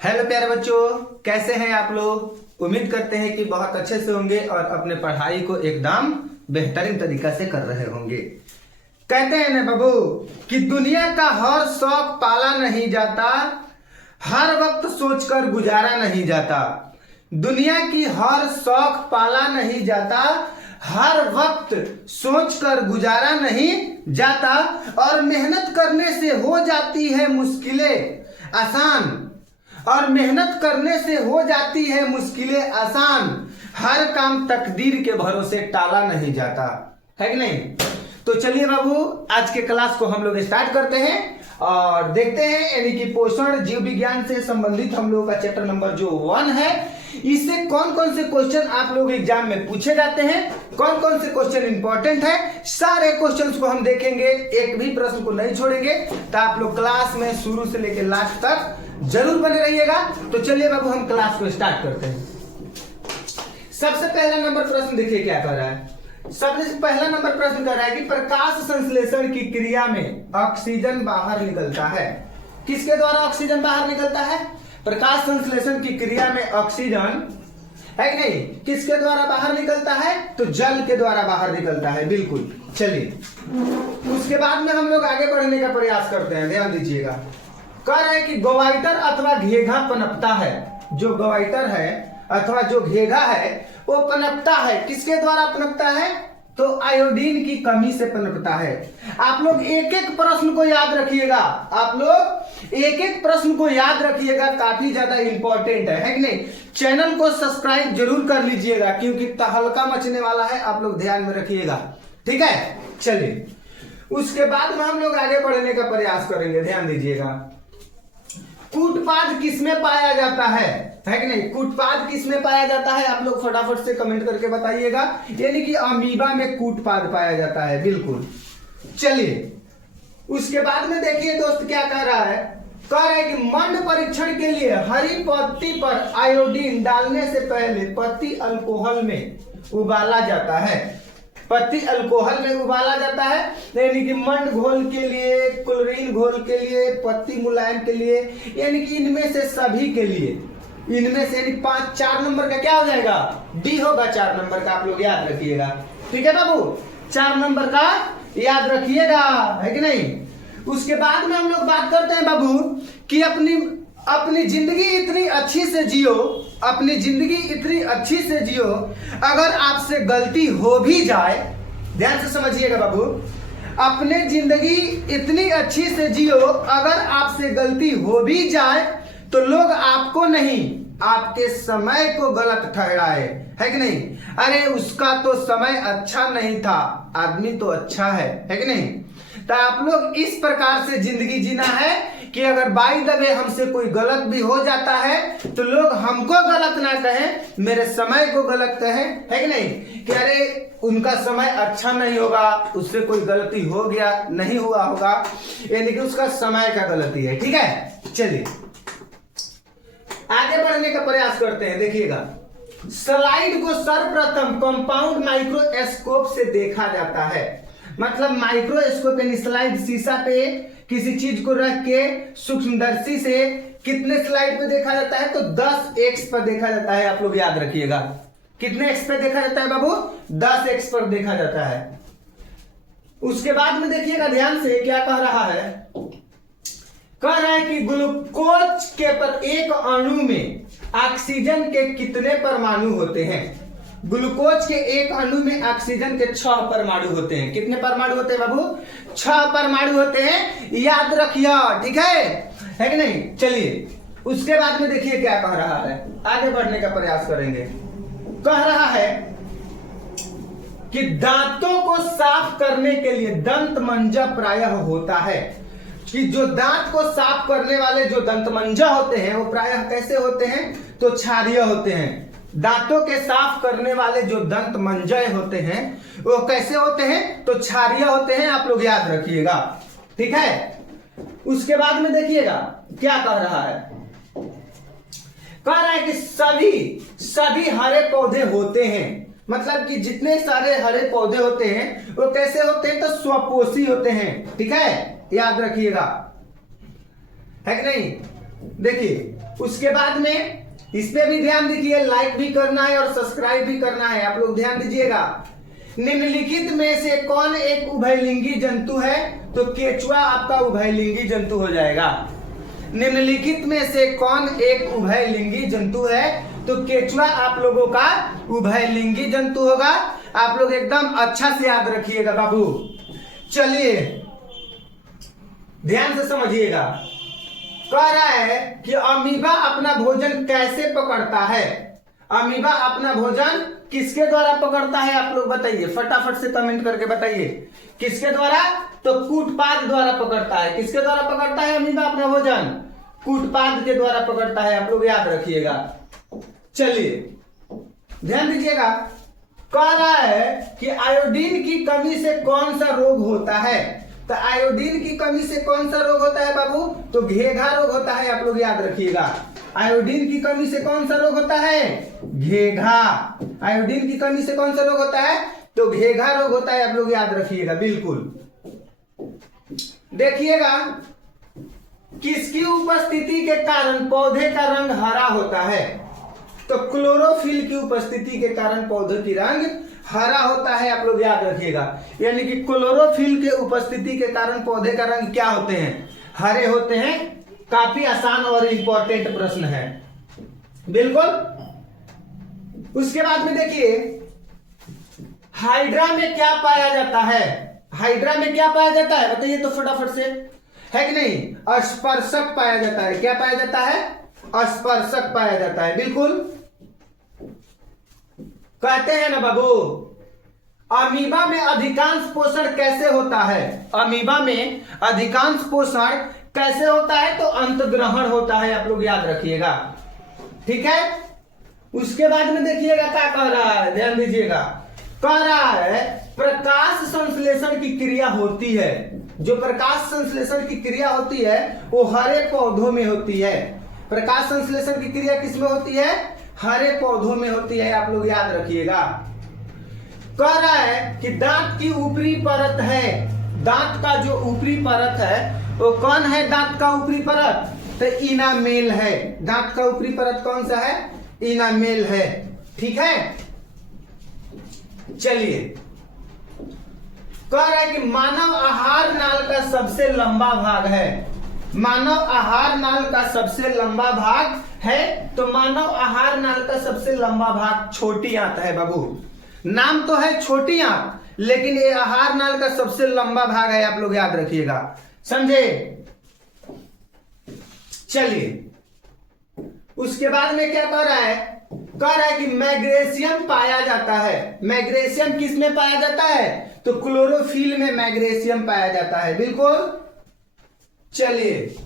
Hello प्यारे बच्चों, कैसे हैं आप लोग। उम्मीद करते हैं कि बहुत अच्छे से होंगे और अपने पढ़ाई को एकदम बेहतरीन तरीका से कर रहे होंगे। कहते हैं ना बाबू कि दुनिया का हर शौक पाला नहीं जाता, हर वक्त सोचकर गुजारा नहीं जाता। दुनिया की हर शौक पाला नहीं जाता, हर वक्त सोचकर गुजारा नहीं जाता। और मेहनत करने से हो जाती है मुश्किलें आसान, और मेहनत करने से हो जाती है मुश्किलें आसान। हर काम तकदीर के भरोसे टाला नहीं जाता, है कि नहीं। तो चलिए बाबू, आज के क्लास को हम लोग स्टार्ट करते हैं और देखते हैं, यानी कि पोषण जीव विज्ञान से संबंधित हम लोगों का चैप्टर नंबर जो 1 है, इससे कौन कौन से क्वेश्चन आप लोग एग्जाम में पूछे जाते हैं, कौन कौन से क्वेश्चन इंपॉर्टेंट है, सारे क्वेश्चंस को हम देखेंगे, एक भी प्रश्न को नहीं छोड़ेंगे। तो आप लोग क्लास में शुरू से लेकर लास्ट तक जरूर बने रहिएगा। तो चलिए बाबू, हम क्लास को स्टार्ट करते हैं। सबसे पहला नंबर प्रश्न देखिए क्या कर रहा है। सबसे पहला नंबर प्रश्न कर रहा है कि प्रकाश संश्लेषण की क्रिया में ऑक्सीजन बाहर निकलता है। किसके द्वारा ऑक्सीजन बाहर निकलता है? प्रकाश संश्लेषण की क्रिया में ऑक्सीजन, है कि नहीं, किसके द्वारा बाहर निकलता है? तो जल के द्वारा बाहर निकलता है, बिल्कुल। चलिए उसके बाद में हम लोग आगे बढ़ने का प्रयास करते हैं, ध्यान दीजिएगा। कह रहा है कि गोवाइटर अथवा घेघा पनपता है। जो गोवाइटर है अथवा जो घेघा है वो पनपता है। किसके द्वारा पनपता है? तो आयोडीन की कमी से पनपता है। आप लोग एक एक प्रश्न को याद रखिएगा, आप लोग एक एक प्रश्न को याद रखिएगा, काफी ज्यादा इंपॉर्टेंट है कि नहीं। चैनल को सब्सक्राइब जरूर कर लीजिएगा क्योंकि तहलका मचने वाला है, आप लोग ध्यान में रखिएगा, ठीक है। चलिए उसके बाद में हम लोग आगे बढ़ने का प्रयास करेंगे, ध्यान दीजिएगा। कूटपाद किसमें पाया जाता है कि नहीं? कूटपाद किसमें पाया जाता है? आप लोग फटाफट से कमेंट करके बताइएगा। यानी कि अमीबा में कूटपाद पाया जाता है, बिल्कुल। चलिए उसके बाद में देखिए दोस्त क्या कह रहा है। कह रहा है कि मंड परीक्षण के लिए हरी पत्ती पर आयोडीन डालने से पहले पत्ती अल्कोहल में उबाला जाता है। पत्ती अल्कोहल में उबाला जाता है, यानी कि मंड घोल के लिए, क्लोरीन घोल के लिए, पत्ती मुलायम के लिए, यानी कि इनमें से सभी के लिए, इनमें से 4 नंबर का क्या हो जाएगा? डी होगा 4 नंबर का, आप लोग याद रखिएगा, ठीक है बाबू। 4 नंबर का याद रखिएगा, है कि नहीं। उसके बाद में हम लोग बात करते हैं बाबू कि अपनी जिंदगी इतनी अच्छी से जियो, अपनी जिंदगी इतनी अच्छी से जियो, अगर आपसे गलती हो भी जाए, ध्यान से समझिएगा बाबू, अपने जिंदगी इतनी अच्छी से जियो, अगर आपसे गलती हो भी जाए तो लोग आपको नहीं, आपके समय को गलत ठहराए, है कि नहीं। अरे उसका तो समय अच्छा नहीं था, आदमी तो अच्छा है कि नहीं। तो आप लोग इस प्रकार से जिंदगी जीना है कि अगर बाई द वे हमसे कोई गलत भी हो जाता है तो लोग हमको गलत ना कहें, मेरे समय को गलत कहें, है कि नहीं, कि अरे उनका समय अच्छा नहीं होगा, उससे कोई गलती हो गया, नहीं हुआ होगा, यानी कि उसका समय का गलती है, ठीक है। चलिए आगे बढ़ने का प्रयास करते हैं, देखिएगा। स्लाइड को सर्वप्रथम कंपाउंड माइक्रोस्कोप से देखा जाता है। मतलब माइक्रोस्कोप यानी स्लाइड, शीशा पे किसी चीज को रख के सूक्ष्मदर्शी से कितने स्लाइड पे देखा जाता है? तो 10x पर देखा जाता है, आप लोग याद रखिएगा। कितने x पे देखा जाता है बाबू? 10x पर देखा जाता है। उसके बाद में देखिएगा ध्यान से क्या कह रहा है। कह रहा है कि ग्लूकोज के पर एक अणु में ऑक्सीजन के कितने परमाणु होते हैं? ग्लूकोज के एक अणु में ऑक्सीजन के 6 परमाणु होते हैं। कितने परमाणु होते हैं बाबू? 6 परमाणु होते हैं, याद रखिए, ठीक है कि नहीं। चलिए उसके बाद में देखिए क्या कह रहा है, आगे बढ़ने का प्रयास करेंगे। कह रहा है कि दांतों को साफ करने के लिए दंतमंजा प्रायः होता है। कि जो दांत को साफ करने वाले जो दंतमंजा होते हैं वो प्रायः कैसे होते हैं? तो क्षारीय होते हैं। दांतों के साफ करने वाले जो दंत मंजय होते हैं वो कैसे होते हैं? तो क्षारीय होते हैं, आप लोग याद रखिएगा, ठीक है। उसके बाद में देखिएगा क्या कह रहा है। कह रहा है कि सभी हरे पौधे होते हैं। मतलब कि जितने सारे हरे पौधे होते हैं वो कैसे होते हैं? तो स्वपोषी होते हैं, ठीक है, याद रखिएगा, है कि नहीं। देखिए उसके बाद में इस पे भी ध्यान दीजिए, लाइक भी करना है और सब्सक्राइब भी करना है, आप लोग ध्यान दीजिएगा। निम्नलिखित में से कौन एक उभयलिंगी जंतु है? तो केचुआ आपका उभयलिंगी जंतु हो जाएगा। निम्नलिखित में से कौन एक उभयलिंगी जंतु है? तो केचुआ आप लोगों का उभयलिंगी जंतु होगा। आप लोग एकदम अच्छा से याद रखिएगा बाबू। चलिए ध्यान से समझिएगा। कह रहा है कि अमीबा अपना भोजन कैसे पकड़ता है? अमीबा अपना भोजन किसके द्वारा पकड़ता है? आप लोग बताइए, फटाफट से कमेंट करके बताइए किसके द्वारा? तो कूटपाद द्वारा पकड़ता है। किसके द्वारा पकड़ता है अमीबा अपना भोजन? कूटपाद के द्वारा पकड़ता है, आप लोग याद रखिएगा। चलिए ध्यान दीजिएगा। कह रहा है कि आयोडीन की कमी से कौन सा रोग होता है? तो आयोडीन की कमी से कौन सा रोग होता है बाबू? तो घेघा रोग होता है, आप लोग याद रखिएगा। आयोडीन की कमी से कौन सा रोग होता है? घेघा। आयोडीन की कमी से कौन सा रोग होता है? तो घेघा रोग होता है, आप लोग याद रखिएगा बिल्कुल। देखिएगा, किसकी उपस्थिति के कारण पौधे का रंग हरा होता है? तो क्लोरोफिल की उपस्थिति के कारण पौधे की रंग हरा होता है, आप लोग याद रखिएगा। यानी कि क्लोरोफिल के उपस्थिति के कारण पौधे का रंग क्या होते हैं? हरे होते हैं। काफी आसान और इंपॉर्टेंट प्रश्न है बिल्कुल। उसके बाद में देखिए, हाइड्रा में क्या पाया जाता है? हाइड्रा में क्या पाया जाता है बताइए तो फटाफट से, है कि नहीं? स्पर्शक पाया जाता है। क्या पाया जाता है? स्पर्शक पाया जाता है बिल्कुल। कहते हैं ना बाबू, अमीबा में अधिकांश पोषण कैसे होता है? अमीबा में अधिकांश पोषण कैसे होता है? तो अंतग्रहण होता है, आप लोग याद रखिएगा। ठीक है। उसके बाद में देखिएगा क्या कह रहा है, ध्यान दीजिएगा। कह रहा है प्रकाश संश्लेषण की क्रिया होती है। जो प्रकाश संश्लेषण की क्रिया होती है वो हरे पौधों में होती है। प्रकाश संश्लेषण की क्रिया किसमें होती है? हरे पौधों में होती है, आप लोग याद रखिएगा। कह रहा है कि दांत की ऊपरी परत है। दांत का जो ऊपरी परत है वो कौन है? दांत का ऊपरी परत तो इनामेल है। दांत का ऊपरी परत कौन सा है? इनामेल है। ठीक है। चलिए, कह रहा है कि मानव आहार नाल का सबसे लंबा भाग है। मानव आहार नाल का सबसे लंबा भाग है। तो मानव आहार नाल का सबसे लंबा भाग छोटी आंत है बाबू। नाम तो है छोटी आंत, लेकिन ये आहार नाल का सबसे लंबा भाग है, आप लोग याद रखिएगा। समझे? चलिए, उसके बाद में क्या कह रहा है? कह रहा है कि मैग्नीशियम पाया जाता है। मैग्नीशियम किस में पाया जाता है? तो क्लोरोफिल में मैग्नीशियम पाया जाता है बिल्कुल। चलिए,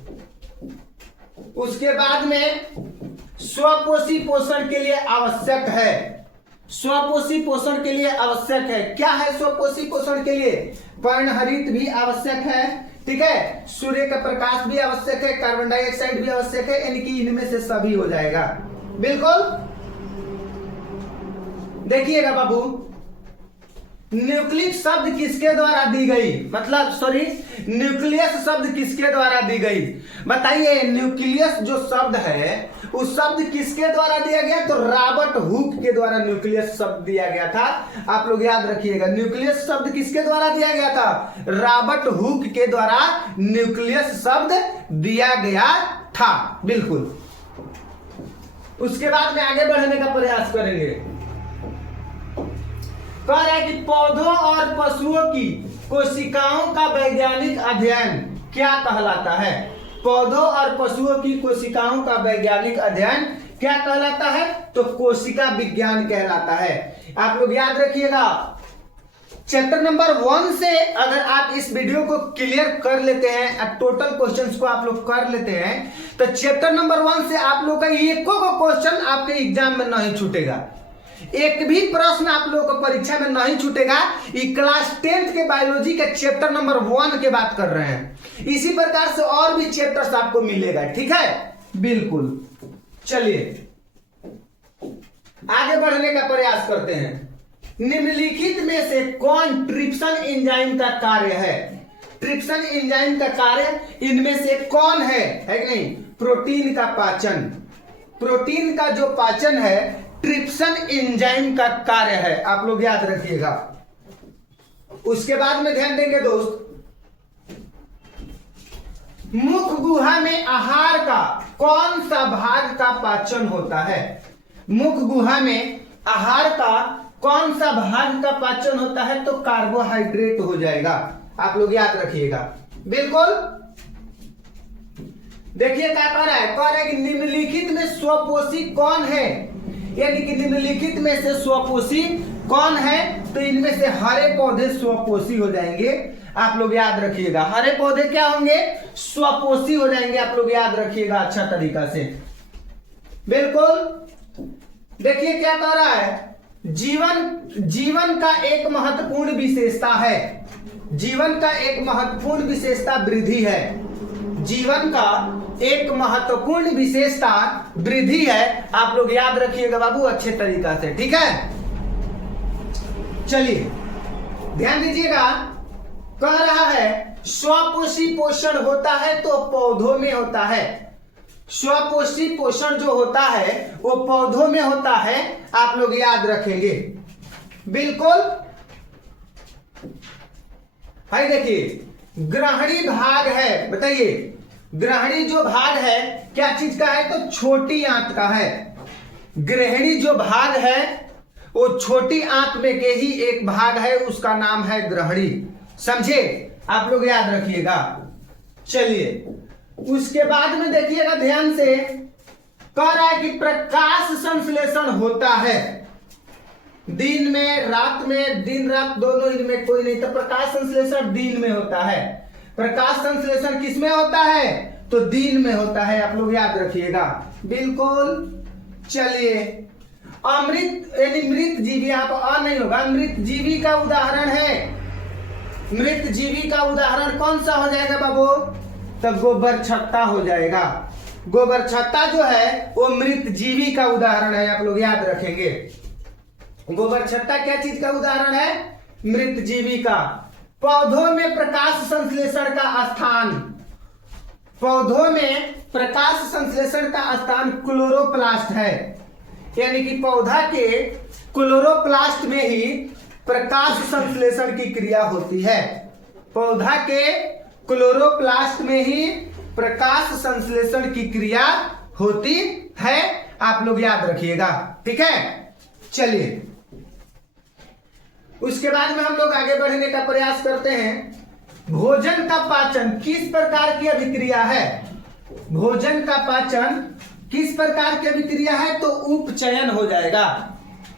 उसके बाद में स्वपोषी पोषण के लिए आवश्यक है। स्वपोषी पोषण के लिए आवश्यक है। क्या है स्वपोषी पोषण के लिए? पर्णहरित भी आवश्यक है। ठीक है। सूर्य का प्रकाश भी आवश्यक है। कार्बन डाइऑक्साइड भी आवश्यक है। यानी कि इनमें से सभी हो जाएगा बिल्कुल। देखिएगा बाबू, न्यूक्लिक शब्द किसके द्वारा दी गई? मतलब सॉरी, न्यूक्लियस शब्द किसके द्वारा दी गई? बताइए, न्यूक्लियस जो शब्द है उस शब्द किसके द्वारा दिया गया? तो रॉबर्ट हुक के द्वारा न्यूक्लियस शब्द दिया गया था। आप लोग याद रखिएगा, न्यूक्लियस शब्द किसके द्वारा दिया गया था? रॉबर्ट हुक के द्वारा न्यूक्लियस शब्द दिया गया था बिल्कुल। उसके बाद में आगे बढ़ने का प्रयास करेंगे। कह रहा है कि पौधों और पशुओं की कोशिकाओं का वैज्ञानिक अध्ययन क्या कहलाता है? पौधों और पशुओं की कोशिकाओं का वैज्ञानिक अध्ययन क्या कहलाता है? तो कोशिका विज्ञान कहलाता है। आप लोग याद रखिएगा। चैप्टर नंबर 1 से अगर आप इस वीडियो को क्लियर कर लेते हैं, टोटल क्वेश्चंस को आप लोग कर लेते हैं, तो चैप्टर नंबर 1 से आप लोग का एको को क्वेश्चन आपके एग्जाम में नहीं छूटेगा। एक भी प्रश्न आप लोगों को परीक्षा में नहीं छूटेगा। ये क्लास 10th के बायोलॉजी के चैप्टर नंबर 1 के बात कर रहे हैं। इसी प्रकार से और भी चैप्टर्स आपको मिलेगा। ठीक है बिल्कुल। चलिए आगे बढ़ने का प्रयास करते हैं। निम्नलिखित में से कौन ट्रिप्सिन एंजाइम का कार्य है? ट्रिप्सिन एंजाइम का कार्य इनमें से कौन है कि नहीं? प्रोटीन का पाचन। प्रोटीन का जो पाचन है ट्रिप्सन एंजाइम का कार्य है, आप लोग याद रखिएगा। उसके बाद में ध्यान देंगे दोस्त, मुख गुहा में आहार का कौन सा भाग का पाचन होता है? मुख गुहा में आहार का कौन सा भाग का पाचन होता है? तो कार्बोहाइड्रेट हो जाएगा, आप लोग याद रखिएगा। बिल्कुल। देखिए क्या कह रहा है, कह रहा है कि निम्नलिखित में स्वपोषी कौन है, यानी कि निम्नलिखित में से स्वपोषी कौन है? तो इनमें से हरे पौधे स्वपोषी हो जाएंगे, आप लोग याद रखिएगा। हरे पौधे क्या होंगे? स्वपोषी हो जाएंगे, आप लोग याद रखिएगा अच्छा तरीका से। बिल्कुल। देखिए क्या कह रहा है, जीवन का एक महत्वपूर्ण विशेषता है, जीवन का एक महत्वपूर्ण विशेषता वृद्धि है। जीवन का एक महत्वपूर्ण विशेषता वृद्धि है, आप लोग याद रखिएगा बाबू अच्छे तरीका से, ठीक है। चलिए ध्यान दीजिएगा, कह रहा है स्वपोषी पोषण होता है तो पौधों में होता है। स्वपोषी पोषण जो होता है वो पौधों में होता है, आप लोग याद रखेंगे। बिल्कुल। भाई देखिए, ग्रहणी भाग है, बताइए ग्रहणी जो भाग है क्या चीज का है? तो छोटी आंत का है। ग्रहणी जो भाग है वो छोटी आंत में के ही एक भाग है, उसका नाम है ग्रहणी। समझे? आप लोग याद रखिएगा। चलिए उसके बाद में देखिएगा ध्यान से, कह रहा है कि प्रकाश संश्लेषण होता है दिन में, रात में, दिन रात दोनों, इनमें कोई नहीं। तो प्रकाश संश्लेषण दिन में होता है। प्रकाश संश्लेषण किस में होता है? तो दिन में होता है, आप लोग याद रखिएगा। बिल्कुल। चलिए अमृत यानी मृत जीवी, यहाँ पर अ नहीं होगा, मृत जीवी का उदाहरण है। मृत जीवी का उदाहरण कौन सा हो जाएगा बाबू? तब गोबर छत्ता हो जाएगा। गोबर छत्ता जो है वो मृत जीवी का उदाहरण है, आप लोग याद रखेंगे। गोबर छत्ता क्या चीज का उदाहरण है? मृत जीवी का। पौधों में प्रकाश संश्लेषण का स्थान, पौधों में प्रकाश संश्लेषण का स्थान क्लोरोप्लास्ट है, यानी कि पौधा के क्लोरोप्लास्ट में ही प्रकाश संश्लेषण की क्रिया होती है। पौधा के क्लोरोप्लास्ट में ही प्रकाश संश्लेषण की क्रिया होती है, आप लोग याद रखिएगा, ठीक है। चलिए उसके बाद में हम लोग आगे बढ़ने का प्रयास करते हैं। भोजन का पाचन किस प्रकार की अभिक्रिया है? भोजन का पाचन किस प्रकार की अभिक्रिया है? तो उपचयन हो जाएगा।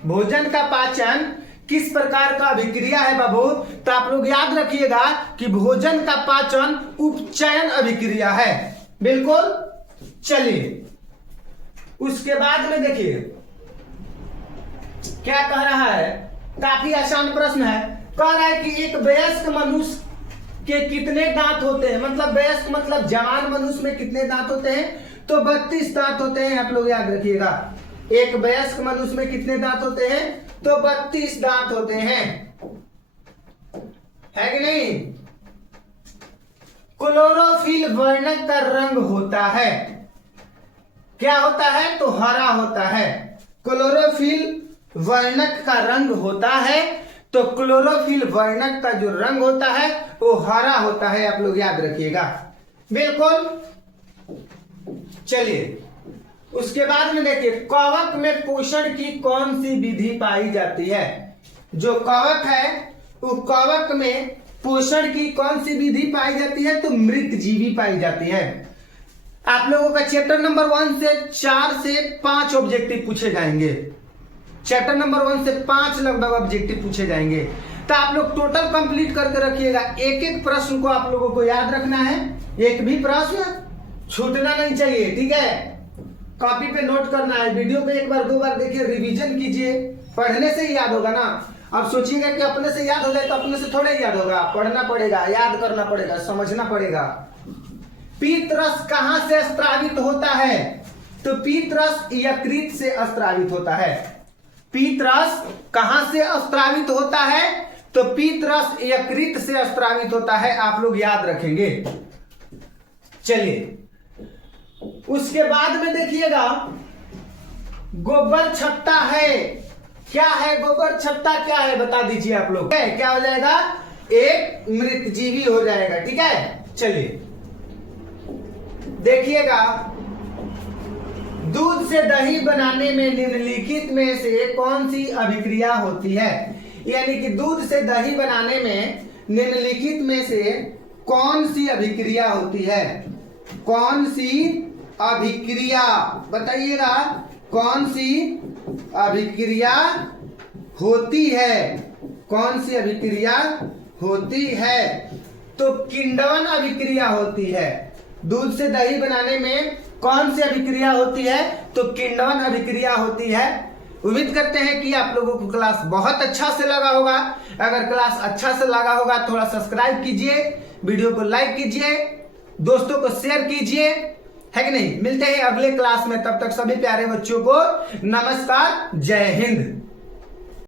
भोजन का पाचन किस प्रकार का अभिक्रिया है बाबू? तो आप लोग याद रखिएगा कि भोजन का पाचन उपचयन अभिक्रिया है। बिल्कुल। चलिए उसके बाद में देखिए क्या कह रहा है, काफी आसान प्रश्न है। कह रहा है कि एक वयस्क मनुष्य के कितने दांत होते हैं? मतलब वयस्क मतलब जवान मनुष्य में कितने दांत होते हैं? तो 32 दांत होते हैं, आप लोग याद रखिएगा। एक वयस्क मनुष्य में कितने दांत होते हैं? तो 32 दांत होते हैं, है कि नहीं? क्लोरोफिल वर्णक का रंग होता है, क्या होता है? तो हरा होता है। क्लोरोफिल वर्णक का रंग होता है, तो क्लोरोफिल वर्णक का जो रंग होता है वो हरा होता है, आप लोग याद रखिएगा। बिल्कुल। चलिए उसके बाद में देखिए, कवक में पोषण की कौन सी विधि पाई जाती है? जो कवक है वो कवक में पोषण की कौन सी विधि पाई जाती है? तो मृत जीवी पाई जाती है। आप लोगों का चैप्टर नंबर 1 से 4 से 5 ऑब्जेक्टिव पूछे जाएंगे। चैप्टर नंबर 1 से 5 लगभग ऑब्जेक्टिव पूछे जाएंगे, तो आप लोग टोटल कंप्लीट करके रखिएगा। एक एक प्रश्न को आप लोगों को याद रखना है, एक भी प्रश्न छूटना नहीं चाहिए, ठीक है। कॉपी पे नोट करना है, वीडियो को एक बार 2 बार देखिए, रिवीजन कीजिए, पढ़ने से ही याद होगा ना। अब सोचिएगा कि अपने से याद हो जाए, तो अपने से थोड़ा ही याद होगा, पढ़ना पड़ेगा, याद करना पड़ेगा, समझना पड़ेगा। पीत रस कहां से स्त्रावित होता है? तो पीत रस यकृत से स्त्रावित होता है। पीत रस कहां से स्त्रावित होता है? तो पीत रस यकृत से स्त्रावित होता है, आप लोग याद रखेंगे। चलिए उसके बाद में देखिएगा गोबर छत्ता है। क्या है गोबर छत्ता, क्या है बता दीजिए आप लोग। क्या हो जाएगा, एक मृतजीवी हो जाएगा। ठीक है, चलिए देखिएगा, दूध से दही बनाने में निम्नलिखित में से कौन सी अभिक्रिया होती है। यानी कि दूध से दही बनाने में निम्नलिखित में से कौन सी अभिक्रिया होती है। कौन सी अभिक्रिया बताइएगा, कौन सी अभिक्रिया होती है, कौन सी अभिक्रिया होती है। तो किण्वन अभिक्रिया होती है। दूध से दही बनाने में कौन सी अभिक्रिया होती है, तो किण्वन अभिक्रिया होती है। उम्मीद करते हैं कि आप लोगों को क्लास बहुत अच्छा से लगा होगा। अगर क्लास अच्छा से लगा होगा थोड़ा सब्सक्राइब कीजिए, वीडियो को लाइक कीजिए, दोस्तों को शेयर कीजिए, है कि नहीं। मिलते हैं अगले क्लास में, तब तक सभी प्यारे बच्चों को नमस्कार, जय हिंद।